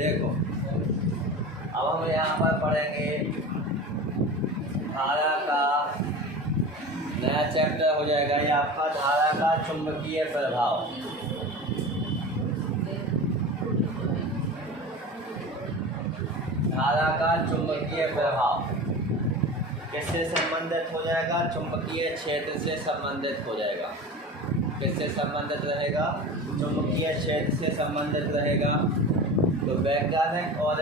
देखो अब हम यहाँ पर पढ़ेंगे धारा का नया चैप्टर हो जाएगा। ये आपका धारा का चुंबकीय प्रभाव। धारा का चुंबकीय प्रभाव किससे संबंधित हो जाएगा? चुंबकीय क्षेत्र से संबंधित हो जाएगा। किससे संबंधित रहेगा? चुंबकीय क्षेत्र से संबंधित रहेगा। तो वैज्ञानिक और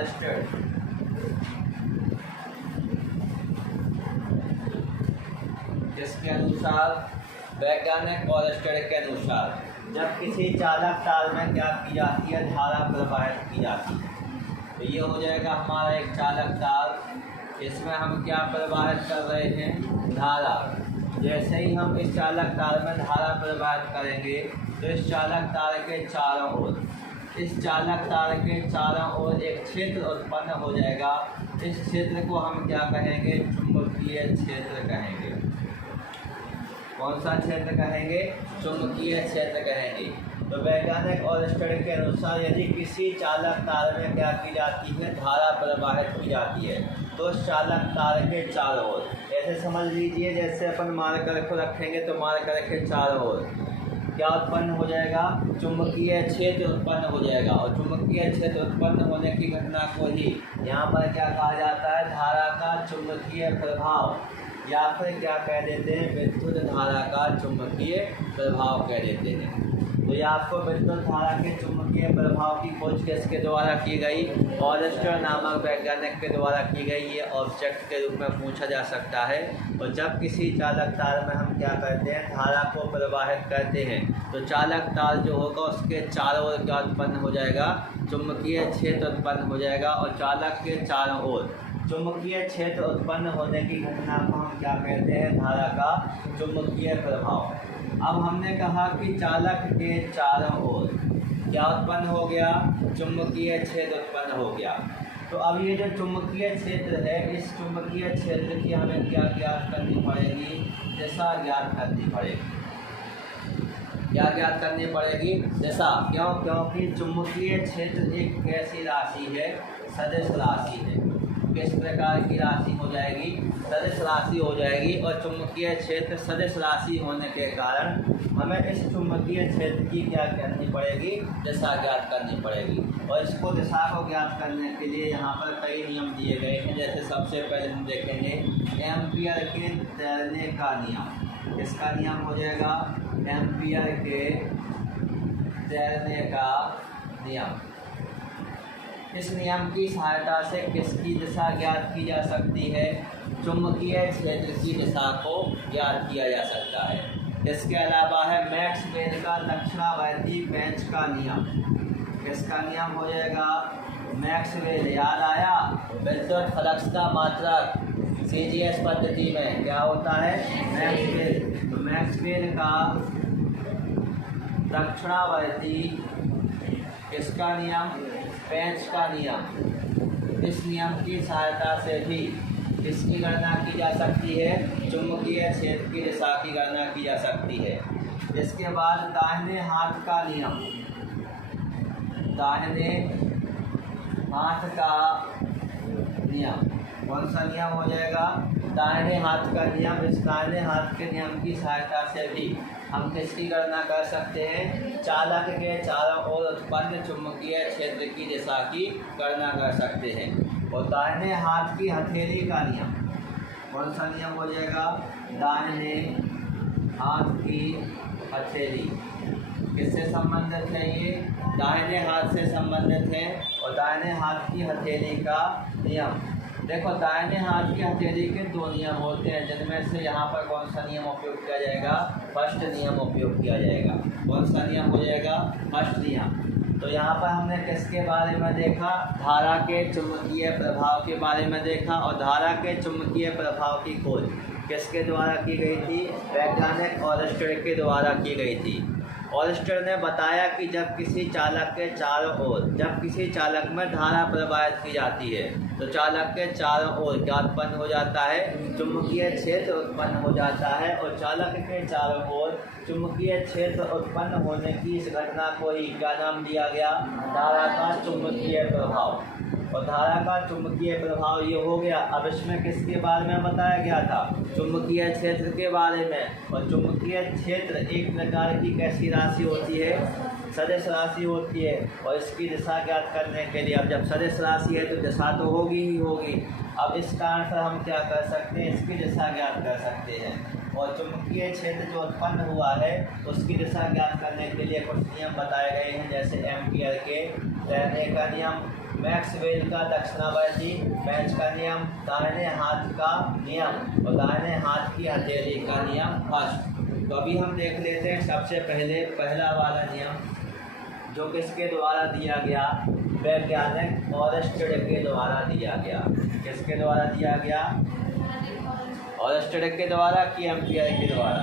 जिसके अनुसार वैज्ञानिक और के अनुसार जब किसी चालक तार में क्या की जाती है? धारा प्रवाहित की जाती है। तो ये हो जाएगा हमारा एक चालक तार। इसमें हम क्या प्रवाहित कर रहे हैं? धारा। जैसे ही हम इस चालक तार में धारा प्रवाहित करेंगे तो इस चालक तार के चारों ओर एक क्षेत्र उत्पन्न हो जाएगा। इस क्षेत्र को हम क्या कहेंगे? चुंबकीय क्षेत्र कहेंगे। कौन सा क्षेत्र कहेंगे? चुंबकीय क्षेत्र कहेंगे। तो वैज्ञानिक और के अनुसार यदि किसी चालक तार में क्या की जाती है? धारा प्रवाहित की जाती है तो उस चालक तार के चारों ओर, ऐसे समझ लीजिए जैसे अपन मार्कर को रखेंगे तो मार्कर के चारों ओर क्या उत्पन्न हो जाएगा? चुंबकीय क्षेत्र उत्पन्न हो जाएगा। और चुंबकीय क्षेत्र उत्पन्न होने की घटना को ही यहाँ पर क्या कहा जाता है? धारा का चुंबकीय प्रभाव, या फिर क्या कह देते हैं? विद्युत धारा का चुंबकीय प्रभाव कह देते हैं। तो ये आपको विद्युत धारा के चुंबकीय प्रभाव की खोज किसके द्वारा की गई? ऑलस्टर नामक वैज्ञानिक के द्वारा की गई। ये ऑब्जेक्ट के रूप में पूछा जा सकता है। और जब किसी चालक तार में हम क्या करते हैं? धारा को प्रवाहित करते हैं तो चालक तार जो होगा उसके चारों ओर क्या उत्पन्न हो जाएगा? चुंबकीय क्षेत्र उत्पन्न हो जाएगा। और चालक के चारों ओर चुंबकीय क्षेत्र उत्पन्न होने की घटना को हम क्या कहते हैं? धारा का चुंबकीय प्रभाव। अब हमने कहा कि चालक के चारों ओर क्या उत्पन्न हो गया? चुंबकीय क्षेत्र उत्पन्न हो गया। तो अब ये जो चुंबकीय क्षेत्र है, इस चुंबकीय क्षेत्र की हमें क्या ज्ञात करनी पड़ेगी? दिशा ज्ञात करनी पड़ेगी। क्या ज्ञात करनी पड़ेगी? दिशा। क्यों? क्योंकि चुंबकीय क्षेत्र एक कैसी राशि है? सदिश राशि है। किस प्रकार की राशि हो जाएगी? सदिश राशि हो जाएगी। और चुंबकीय क्षेत्र सदिश राशि होने के कारण हमें इस चुंबकीय क्षेत्र की क्या करनी पड़ेगी? दिशा ज्ञात करनी पड़ेगी। और इसको दिशा को ज्ञात करने के लिए यहाँ पर कई नियम दिए गए हैं। जैसे सबसे पहले हम देखेंगे एम्पियर के तैरने का नियम। किसका नियम हो जाएगा? एम्पियर के तैरने का नियम। इस नियम की सहायता से किसकी दिशा ज्ञात की जा सकती है? चुंबकीय क्षेत्र की दिशा को ज्ञात किया जा सकता है। इसके अलावा है मैक्सवेल का दक्षिणावर्ती पेंच का नियम। किसका नियम हो जाएगा? मैक्सवेल। याद आया? विद्युत फ्लक्स का मात्रक CGS पद्धति में क्या होता है? मैक्सवेल। तो मैक्सवेल का दक्षिणावर्ती किसका नियम? पेंच का नियम। इस नियम की सहायता से भी किसकी गणना की जा सकती है? चुंबकीय क्षेत्र की दिशा की गणना की जा सकती है। इसके बाद दाहिने हाथ का नियम। दाहिने हाथ का नियम कौन सा नियम हो जाएगा? दाहिने हाथ का नियम। इस दाहिने हाथ के नियम की सहायता से भी हम किसकी गणना कर सकते हैं? चालक के चारों ओर उत्पन्न चुंबकीय क्षेत्र की दिशा की गणना कर सकते हैं। और दाहिने हाथ की हथेली का नियम कौन सा नियम हो जाएगा? दाहिने हाथ की हथेली किससे संबंधित है? ये दाहिने हाथ से संबंधित है। और दाहिने हाथ की हथेली का नियम, देखो दाहिने हाथ की हथेली के दो नियम होते हैं, जिनमें से यहाँ पर कौन सा नियम उपयोग किया जाएगा? फर्स्ट नियम उपयोग किया जाएगा। कौन सा नियम हो जाएगा? फर्स्ट नियम। तो यहाँ पर हमने किसके बारे में देखा? धारा के चुंबकीय प्रभाव के बारे में देखा। और धारा के चुंबकीय प्रभाव की खोज किसके द्वारा की गई थी? वैज्ञानिक ऑलस्टर के द्वारा की गई थी। ऑयस्टर ने बताया कि जब किसी चालक के चारों ओर में धारा प्रवाहित की जाती है तो चालक के चारों ओर क्या उत्पन्न हो जाता है, चुंबकीय क्षेत्र उत्पन्न हो जाता है। और चालक के चारों ओर चुंबकीय क्षेत्र उत्पन्न होने की इस घटना को ही क्या नाम दिया गया, धारा का चुंबकीय प्रभाव। और धारा का चुंबकीय प्रभाव ये हो गया। अब इसमें किसके बारे में बताया गया था, चुंबकीय क्षेत्र के बारे में। और चुंबकीय क्षेत्र एक प्रकार की कैसी राशि होती है, सदिश राशि होती है। और इसकी दिशा ज्ञात करने के लिए, अब जब सदिश राशि है तो दिशा तो होगी ही होगी। अब इस कारण से हम क्या कर सकते हैं, इसकी दिशा ज्ञात कर सकते हैं। और चुंबकीय क्षेत्र जो उत्पन्न हुआ है उसकी दिशा ज्ञात करने के लिए कुछ नियम बताए गए हैं, जैसे एम्पियर के तैरने का नियम, मैक्सवेल का दक्षिणावर्ती पेंच का नियम, दाहिने हाथ का नियम और दाहिने हाथ की हथेली का नियम फर्स्ट। तो अभी हम देख लेते हैं सबसे पहले पहला वाला नियम जो किसके द्वारा दिया गया, वैज्ञानिक ऑयस्टर के द्वारा दिया गया। किसके द्वारा दिया गया, ऑयस्टर के द्वारा कि एम्पियर के द्वारा,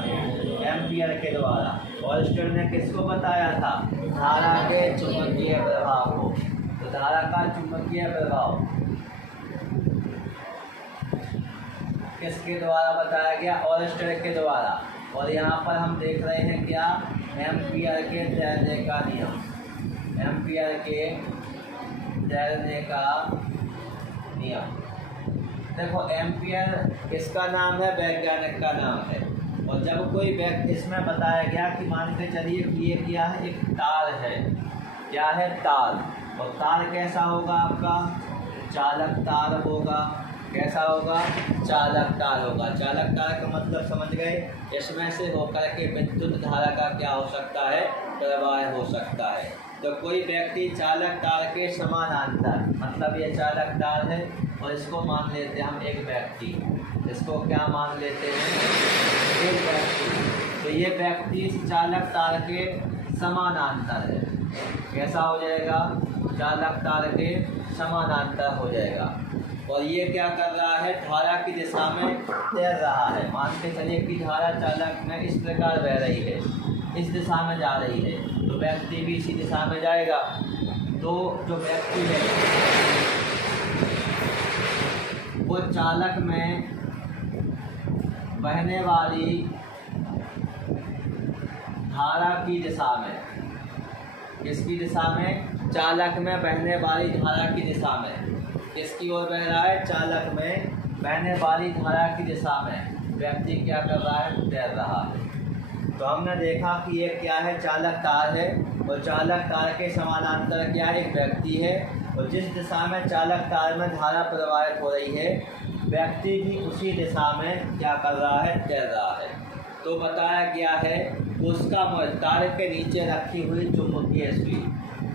एम्पियर के द्वारा। ऑयस्टर ने किसको बताया था, धारा के चुंबकीय प्रभाव को। तो धारा का चुंबकीय प्रभाव किसके द्वारा बताया गया, ऑयस्टर के द्वारा। और यहाँ पर हम देख रहे हैं क्या, एम्पियर के तैरने का नियम, एम्पियर के तैरने का नियम। देखो एम्पियर किसका नाम है, वैज्ञानिक का नाम है। और जब कोई व्यक्ति, इसमें बताया गया कि मान के चलिए कि ये क्या है, एक तार है। क्या है, तार। और तार कैसा होगा आपका, चालक तार होगा। कैसा होगा, चालक तार होगा। चालक तार का मतलब समझ गए, इसमें से होकर के विद्युत धारा का क्या हो सकता है, प्रवाह हो सकता है। तो कोई व्यक्ति चालक तार के समानांतर, मतलब ये चालक तार है और इसको मान लेते हैं हम एक व्यक्ति, इसको क्या मान लेते हैं, एक व्यक्ति। तो ये व्यक्ति चालक तार के समानांतर है। कैसा हो जाएगा, चालक तार के समानांतर हो जाएगा। और ये क्या कर रहा है, धारा की दिशा में तैर रहा है। मान के चलिए कि धारा चालक में इस प्रकार बह रही है, इस दिशा में जा रही है, तो व्यक्ति भी इसी दिशा में जाएगा। तो जो व्यक्ति है वो चालक में बहने वाली धारा की दिशा में, किसकी दिशा में, चालक में बहने वाली धारा की दिशा में। किसकी ओर बह रहा है, चालक में बहने वाली धारा की दिशा में व्यक्ति क्या कर रहा है, तैर रहा है। तो हमने देखा कि ये क्या है, चालक तार है। और चालक तार के समानांतर क्या है, एक व्यक्ति है। और जिस दिशा में चालक तार में धारा प्रवाहित हो रही है, व्यक्ति भी उसी दिशा में क्या कर रहा है, तैर रहा है। तो बताया गया है उसका मोड़ तार के नीचे रखी हुई चुंबकीय सुई,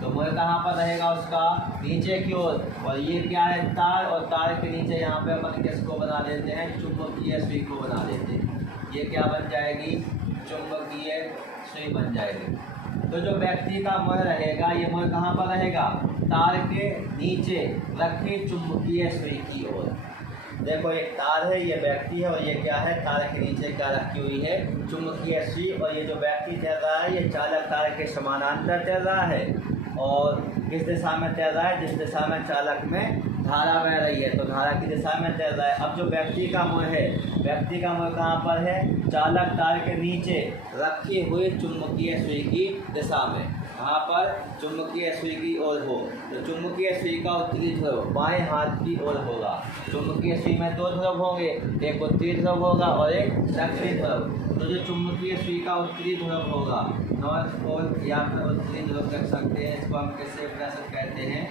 तो मोड़ कहाँ पर रहेगा उसका, नीचे की ओर। और ये क्या है, तार। और तार के नीचे यहाँ पे अपन किसको बना देते हैं, चुंबकीय सुई को बना देते हैं। ये क्या बन जाएगी, चुंबकीय सुई बन जाएगी। तो जो व्यक्ति का मोड़ रहेगा, ये मोड़ कहाँ पर रहेगा, तार के नीचे रखी चुंबकीय सुई की ओर। देखो एक तार है, ये व्यक्ति है, और ये क्या है, तार के नीचे क्या रखी हुई है, चुंबकीय सुई। और ये जो व्यक्ति तैर रहा है ये चालक तार के समानांतर तैर रहा है। और किस दिशा में तैर रहा है, जिस दिशा में चालक में धारा बह रही है, तो धारा की दिशा में तैर रहा है। अब जो व्यक्ति का मुँह है, व्यक्ति का मुँह कहाँ पर है, चालक तार के नीचे रखी हुई चुंबकीय सुई की दिशा में। कहाँ पर, चुंबकीय सुई की ओर हो। तो चुंबकीय सुई का उत्तरी ध्रुव बाएं हाथ की ओर होगा। चुंबकीय सुई में दो ध्रुव होंगे, एक उत्तरी ध्रुव होगा और एक दक्षिणी ध्रुव। तो जो चुंबकीय सुई का उत्तरी ध्रुव होगा, नॉर्थ पोल या फिर उत्तरी ध्रुव रख सकते हैं। इसको हम किससे प्रदर्शित कहते हैं,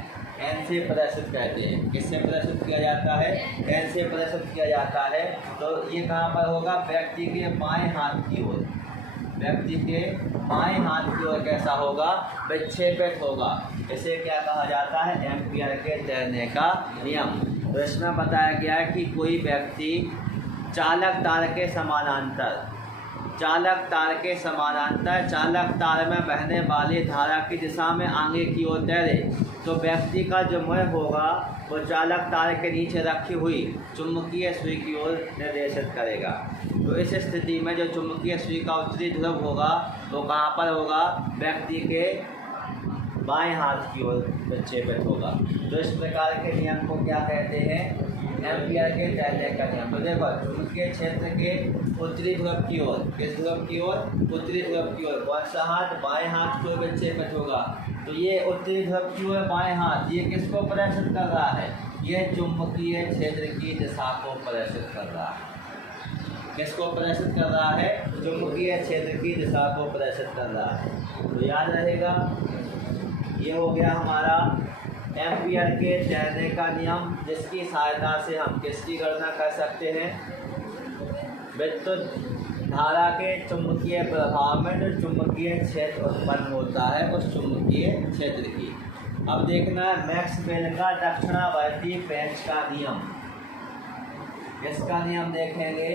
एन से प्रदर्शित कहते हैं। किससे प्रदर्शित किया जाता है, एन से प्रदर्शित किया जाता है। तो ये कहाँ पर होगा, व्यक्ति के बाएं हाथ की ओर। व्यक्ति के बाएं हाथ की ओर कैसा होगा, विक्षेपित होगा। इसे क्या कहा जाता है, एम्पियर के तैरने का नियम। तो इसमें बताया गया है कि कोई व्यक्ति चालक तार के समानांतर चालक तार के समानांतर चालक तार में बहने वाली धारा की दिशा में आगे की ओर तैरे तो व्यक्ति का जो मुँह होगा वो चालक तार के नीचे रखी हुई चुंबकीय सुई की ओर निर्देशित करेगा। तो इस स्थिति में जो चुंबकीय सुई का उत्तरी ध्रुव होगा वो कहाँ पर होगा? व्यक्ति के बाएं हाथ की ओर प्रक्षेपित होगा। तो इस प्रकार के नियम को क्या कहते हैं? एम्पियर के टैले का नियम। तो देखो चुंबकीय क्षेत्र के उत्तरी ध्रुव की ओर, किस ध्रुव की ओर? उत्तरी ध्रुव की ओर। कौन सा हाथ? बाएं हाथ की ओर प्रक्षेपित होगा। तो ये उत्तरी ध्रुव की ओर बाएं हाथ, ये किसको प्रदर्शित कर रहा है? ये चुंबकीय क्षेत्र की दिशा को प्रदर्शित कर रहा है। किसको प्रदर्शित कर रहा है? चुंबकीय क्षेत्र की दिशा को प्रदर्शित कर रहा है। तो याद रहेगा, ये हो गया हमारा एम्पियर के तैरने का नियम, जिसकी सहायता से हम किसकी गणना कर सकते हैं? विद्युत धारा के चुंबकीय प्रभाव में जो चुंबकीय क्षेत्र उत्पन्न होता है उस चुंबकीय क्षेत्र की। अब देखना है मैक्सवेल का दक्षिणावर्ती पेंच का नियम। इसका नियम देखेंगे।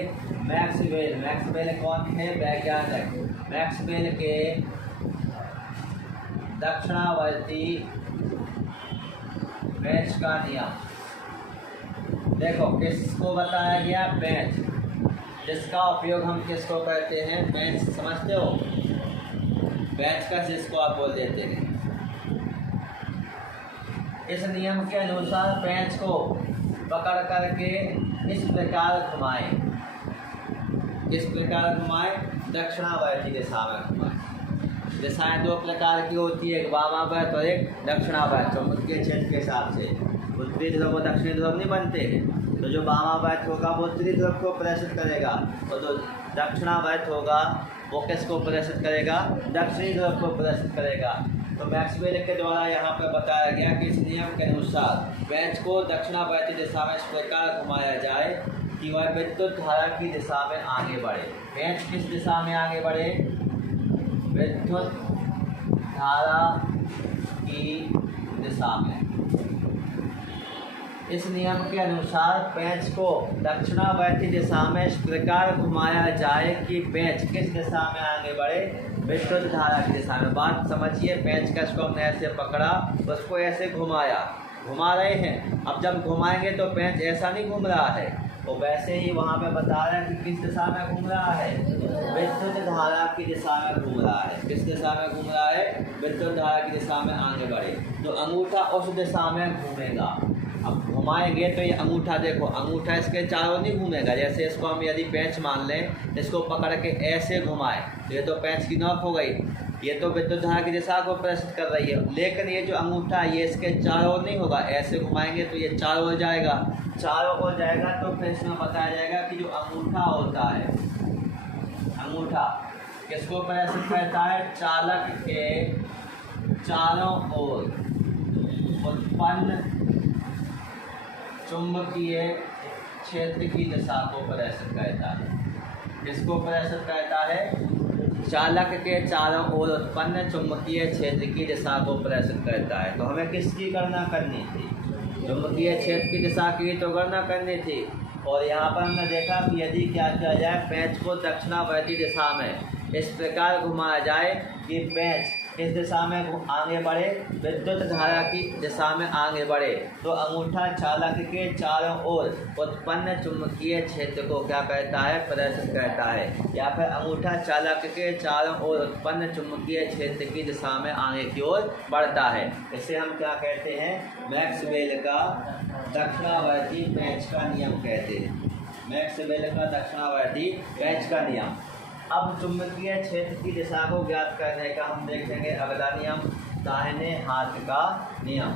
मैक्सवेल कौन थे? वैज्ञानिक। मैक्सवेल के दक्षिणावर्ती पेंच का नियम देखो किसको बताया गया? पेंच, जिसका उपयोग हम किसको करते हैं? पेंच, समझते हो? पेंच का जिसको आप बोल देते हैं। इस नियम के अनुसार पेंच को पकड़ करके इस प्रकार घुमाएं। किस प्रकार घुमाएं? दक्षिणावर्ती दिशा में घुमाएं। दिशाएं दो प्रकार की होती है, एक वामावर्त और एक दक्षिणावर्त। चुंबकीय क्षेत्र के हिसाब से उत्तरी ध्रुव और दक्षिणी ध्रुव नहीं बनते हैं। तो जो वामावर्त होगा वो उत्तरी ध्रुव को प्रदर्शित करेगा और जो दक्षिणावर्त होगा वो किसको प्रदर्शित करेगा? दक्षिणी ध्रुव को प्रदर्शित करेगा। तो मैक्सवेल के द्वारा यहाँ पर बताया गया कि इस नियम के अनुसार पेंच को दक्षिणावर्ती दिशा में इस प्रकार घुमाया जाए कि वह विद्युत धारा की दिशा में आगे बढ़े। पेंच किस दिशा में आगे बढ़े? विद्युत धारा की दिशा में। इस नियम के अनुसार पेंच को दक्षिणावर्ती दिशा में इस प्रकार घुमाया जाए कि पेंच किस दिशा में आगे बढ़े? विद्युत धारा की दिशा में। बात समझिए, पेंच का इसको हमने ऐसे पकड़ा, उसको ऐसे घुमा रहे हैं। अब जब घुमाएंगे तो पेंच ऐसा नहीं घूम रहा है, वो वैसे ही वहाँ पे बता रहा है कि किस दिशा में घूम रहा है? विद्युत धारा की दिशा में घूम रहा है। किस दिशा में घूम रहा है? विद्युत धारा की दिशा में आगे बढ़े। तो अंगूठा उस दिशा में घूमेगा। अब घुमाएंगे तो ये अंगूठा देखो, अंगूठा इसके चारों नहीं घूमेगा। जैसे इसको हम यदि पेंच मान लें, इसको पकड़ के ऐसे घुमाएं तो ये तो पेंच की नोक हो गई, ये तो विद्युत धारा की दिशा को प्रदर्शित कर रही है। लेकिन ये जो अंगूठा ये इसके चारों नहीं होगा, ऐसे घुमाएंगे तो ये चारों ओर जाएगा। चारों ओर जाएगा तो फिर इसमें बताया जाएगा कि जो अंगूठा होता है, अंगूठा किसको प्रदर्शित करता है? चालक के चारों ओर उत्पन्न चुंबकीय क्षेत्र की दिशा को प्रदर्शित करता है। किसको प्रदर्शित करता है? चालक के चारों ओर उत्पन्न चुंबकीय क्षेत्र की दिशा को प्रदर्शित करता है। तो हमें किसकी गणना करनी थी? चुंबकीय क्षेत्र की दिशा की तो गणना करनी थी। और यहाँ पर हमने देखा कि यदि क्या किया जाए, पेंच को दक्षिणावर्ती दिशा में इस प्रकार घुमाया जाए कि पेंच किस दिशा में आगे बढ़े? विद्युत धारा की दिशा में आगे बढ़े। तो अंगूठा चालक के चारों ओर उत्पन्न चुंबकीय क्षेत्र को क्या कहता है? प्रदर्शित करता है। या फिर अंगूठा चालक के चारों ओर उत्पन्न चुंबकीय क्षेत्र की दिशा में आगे की ओर बढ़ता है। इसे हम क्या कहते हैं? मैक्सवेल का दक्षिणावर्ती पेंच का नियम कहते हैं। मैक्सवेल का दक्षिणावर्ती पेंच का नियम। अब चुंबकीय क्षेत्र की दिशा को ज्ञात करने का हम देखेंगे अगला नियम, दाहिने हाथ का नियम।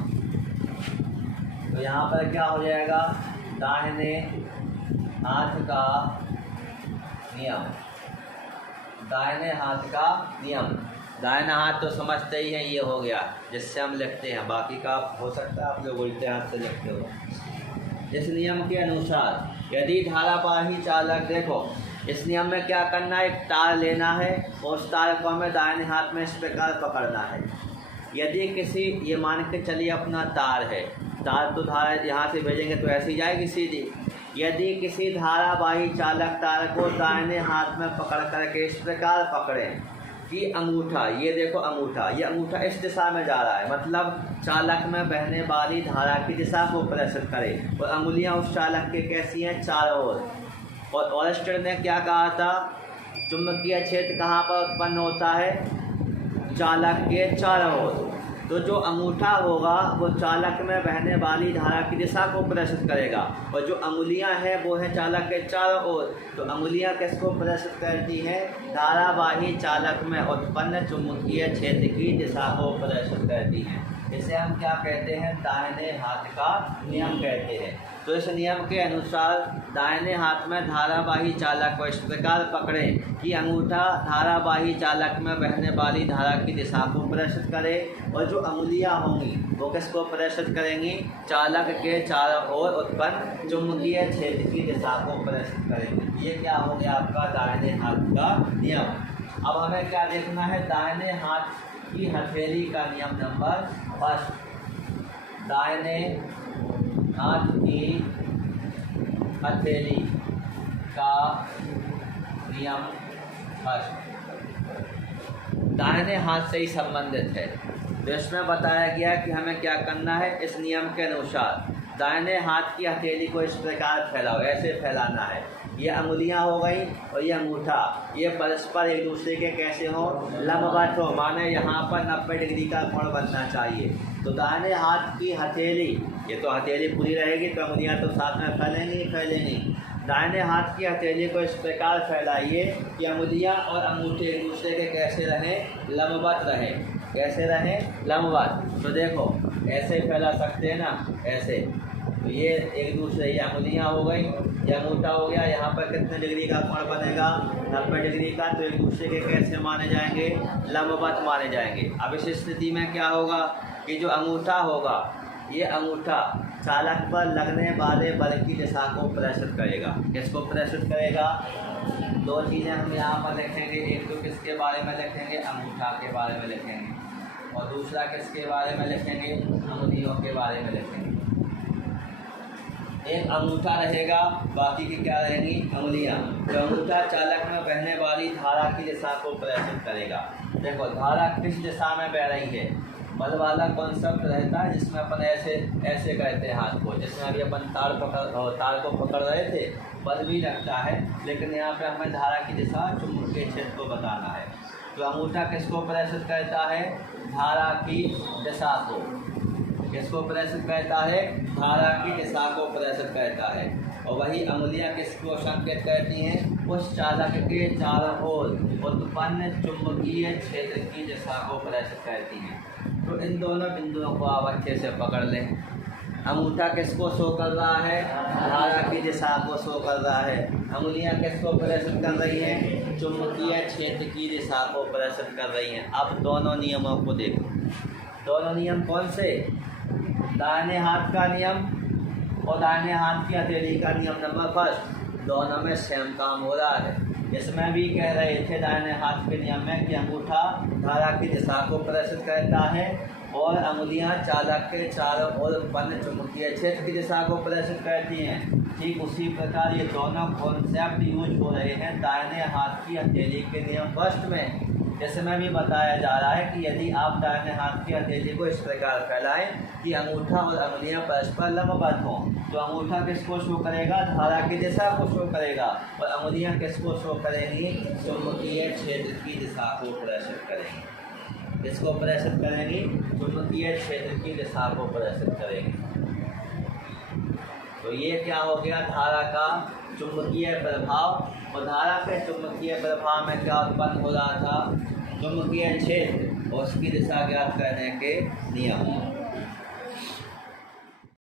तो यहाँ पर क्या हो जाएगा? दाहिने हाथ का नियम। दाहिने हाथ का नियम। दाहिना हाथ तो समझते ही हैं, ये हो गया जिससे हम लिखते हैं। बाकी का हो सकता है आप लोग उल्टे हाथ से लिखते हो। इस नियम के अनुसार यदि धारावाही चालक, देखो इस नियम में क्या करना है? एक तार लेना है और उस तार को हमें दाहिने हाथ में इस प्रकार पकड़ना है। यदि किसी, ये मान के चलिए अपना तार है, तार तो धारा यहाँ से भेजेंगे तो ऐसी जाएगी सीधी। यदि किसी धारावाही चालक तार को दाहिने हाथ में पकड़ करके इस प्रकार पकड़ें कि अंगूठा, ये देखो अंगूठा, ये अंगूठा इस दिशा में जा रहा है, मतलब चालक में बहने वाली धारा की दिशा को प्रदर्शित करे और अंगुलियां उस चालक के कैसी हैं, चारों ओर। और ऑयस्टर ने क्या कहा था, चुंबकीय क्षेत्र कहाँ पर उत्पन्न होता है, चालक के चारों ओर। तो जो अंगूठा होगा वो चालक में बहने वाली धारा की दिशा को प्रदर्शित करेगा और जो अंगुलियां हैं वो हैं चालक के चारों ओर। तो अंगुलियां किसको प्रदर्शित करती हैं, धारावाही चालक में उत्पन्न चुंबकीय क्षेत्र की दिशा को प्रदर्शित करती हैं। इसे हम क्या कहते हैं, दाहिने हाथ का नियम कहते हैं। तो इस नियम के अनुसार दाहिने हाथ में धारावाही चालक को इस प्रकार पकड़ें कि अंगूठा धारावाही चालक में बहने वाली धारा की दिशा को प्रदर्शित करे और जो अंगुलियां होंगी वो किसको प्रदर्शित करेंगी, चालक के चारों ओर उत्पन्न चुंबकीय क्षेत्र की दिशा को प्रदर्शित करेंगी। ये क्या हो गया आपका दाहिने हाथ का नियम। अब हमें क्या देखना है, दाहिने हाथ की हथेली का नियम नंबर फर्स्ट। दाहिने हाथ की हथेली का नियम फर्स्ट दाहिने हाथ से ही संबंधित है। तो इसमें बताया गया कि हमें क्या करना है, इस नियम के अनुसार दाहिने हाथ की हथेली को इस प्रकार फैलाओ, ऐसे फैलाना है। ये अंगुलियां हो गई और ये अंगूठा, ये परस्पर एक दूसरे के कैसे हो, लंबवत हो, माने यहाँ पर 90 डिग्री का कोण बनना चाहिए। तो दाहिने हाथ की हथेली, ये तो हथेली पूरी रहेगी तो अंगुलियां तो साथ में फैलेंगी फैलेंगी। दाहिने हाथ की हथेली को इस प्रकार फैलाइए कि अंगुलियां और अंगूठे एक दूसरे के कैसे रहें, लंबवत रहें। कैसे रहें, लंबवत। तो देखो ऐसे फैला सकते हैं ना, ऐसे। तो ये एक दूसरे, ये अंगुलियां हो गई, ये अंगूठा हो गया, यहाँ पर कितने डिग्री का कोण बनेगा, 90 डिग्री का। तो एक दूसरे के कैसे माने जाएंगे, लंबवत माने जाएंगे। अब इस स्थिति में क्या होगा कि जो अंगूठा होगा, ये अंगूठा चालक पर लगने वाले बल की दिशा को प्रदर्शित करेगा। किसको प्रदर्शित करेगा, दो चीज़ें हम यहाँ पर लिखेंगे, एक तो किसके बारे में लिखेंगे, अंगूठा के बारे में लिखेंगे, और दूसरा किसके बारे में लिखेंगे, अंगुलियों के बारे में लिखेंगे। एक अंगूठा रहेगा, बाकी की क्या रहेंगी, अंगुलियां। जो अंगूठा चालक में बहने वाली धारा की दिशा को प्रदर्शित करेगा। देखो धारा किस दिशा में बह रही है, बल वाला कॉन्सेप्ट रहता है जिसमें अपन ऐसे ऐसे करते हैं हाथ को, जिसमें अभी अपन तार को पकड़ रहे थे, बल भी लगता है, लेकिन यहाँ पे हमें धारा की दिशा चुंबकीय क्षेत्र को बताना है। तो अंगूठा किसको प्रदर्शित करता है, धारा की दिशा को। किसको प्रदर्शित करता है, धारा की दिशा को प्रदर्शित करता है। और वही अंगुलियां किसको संकेत करती हैं, उस चालक के चारों ओर उत्पन्न चुंबकीय क्षेत्र की दिशा को प्रदर्शित करती हैं। तो इन दोनों बिंदुओं को आप अच्छे से पकड़ लें। अंगूठा किसको शो कर रहा है, धारा की दिशा को शो कर रहा है। अंगुलियां किसको प्रदर्शित कर रही हैं, चुंबकीय क्षेत्र की दिशा को प्रदर्शित कर रही हैं। अब दोनों नियमों को देखो, दोनों नियम कौन से, दाहिने हाथ का नियम और दाहिने हाथ की हथेली का नियम नंबर फर्स्ट, दोनों में सेम काम हो रहा है। इसमें भी कह रहे थे दाहिने हाथ के नियम में कि अंगूठा धारा की दिशा को प्रदर्शित करता है और अंगुलियां चालक के चारों ओर उत्पन्न चुंबकीय क्षेत्र की दिशा को प्रदर्शित करती हैं। ठीक उसी प्रकार ये दोनों कॉन्सेप्ट यूज हो रहे हैं दाहिने हाथ की हथेली के नियम फर्स्ट में। जिसमें भी बताया जा रहा है कि यदि आप दाहिने हाथ की हथेली को इस प्रकार फैलाएं कि अंगूठा और अंगुलियां परस्पर लंबवत हों, तो अंगूठा किसको शो करेगा, धारा की दिशा को शो करेगा, और अंगुलियां किसको शो करेंगी, चुंबकीय क्षेत्र की दिशा को प्रदर्शित करेंगी। किसको प्रदर्शित करेंगी, चुंबकीय क्षेत्र की दिशा को प्रदर्शित करेंगी। तो ये क्या हो गया, धारा का चुंबकीय प्रभाव। और धारा के चुंबकीय प्रभाव में क्या उत्पन्न हो रहा था, चुंबकीय क्षेत्र और उसकी दिशा ज्ञात करने के नियम।